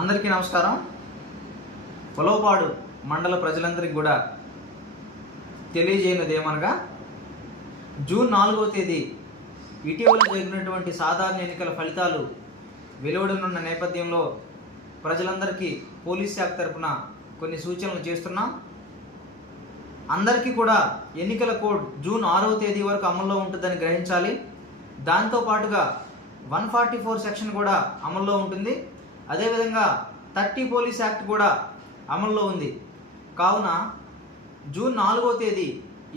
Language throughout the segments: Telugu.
అందరికీ నమస్కారం. పొలవపాడు మండల ప్రజలందరికీ కూడా తెలియజేయనిది ఏమనగా జూన్ నాలుగవ తేదీ ఇటీవల జరిగినటువంటి సాధారణ ఎన్నికల ఫలితాలు వెలువడనున్న నేపథ్యంలో ప్రజలందరికీ పోలీస్ శాఖ తరఫున కొన్ని సూచనలు చేస్తున్నాం. అందరికీ కూడా ఎన్నికల కోడ్ జూన్ ఆరవ తేదీ వరకు అమల్లో ఉంటుందని గ్రహించాలి. దాంతో పాటుగా వన్ ఫార్టీ ఫోర్ సెక్షన్ కూడా అమల్లో ఉంటుంది. అదేవిధంగా థర్టీ పోలీస్ యాక్ట్ కూడా అమల్లో ఉంది. కావున జూన్ నాలుగో తేదీ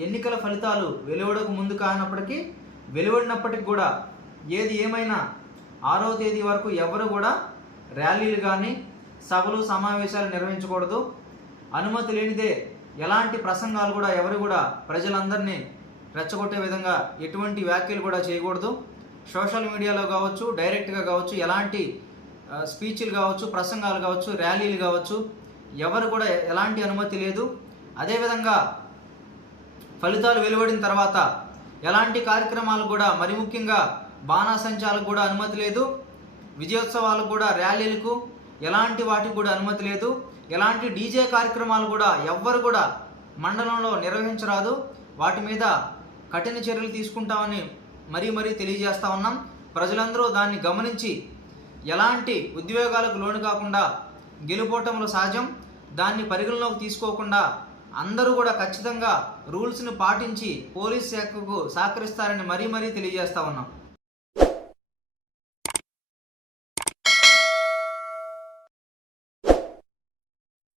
ఎన్నికల ఫలితాలు వెలువడకు ముందు కానప్పటికీ వెలువడినప్పటికి కూడా ఏది ఏమైనా ఆరో తేదీ వరకు ఎవరు కూడా ర్యాలీలు కానీ సభలు సమావేశాలు నిర్వహించకూడదు. అనుమతి లేనిదే ఎలాంటి ప్రసంగాలు కూడా ఎవరు కూడా ప్రజలందరినీ రెచ్చగొట్టే విధంగా ఎటువంటి వ్యాఖ్యలు కూడా చేయకూడదు. సోషల్ మీడియాలో కావచ్చు డైరెక్ట్గా కావచ్చు ఎలాంటి స్పీచ్లు కావచ్చు ప్రసంగాలు కావచ్చు ర్యాలీలు కావచ్చు ఎవరు కూడా ఎలాంటి అనుమతి లేదు. అదేవిధంగా ఫలితాలు వెలువడిన తర్వాత ఎలాంటి కార్యక్రమాలు కూడా మరి ముఖ్యంగా బాణాసంచాలకు కూడా అనుమతి లేదు. విజయోత్సవాలకు కూడా ర్యాలీలకు ఎలాంటి వాటికి కూడా అనుమతి లేదు. ఎలాంటి డీజే కార్యక్రమాలు కూడా ఎవ్వరు కూడా మండలంలో నిర్వహించరాదు. వాటి మీద కఠిన చర్యలు తీసుకుంటామని మరీ మరీ తెలియజేస్తా ఉన్నాం. ప్రజలందరూ దాన్ని గమనించి ఎలాంటి ఉద్యోగాలకు లోను కాకుండా గెలుపోవటంలో సహజం. దాన్ని పరిగణలోకి తీసుకోకుండా అందరూ కూడా ఖచ్చితంగా రూల్స్ను పాటించి పోలీస్ శాఖకు సహకరిస్తారని మరీ మరీ తెలియజేస్తా ఉన్నాం.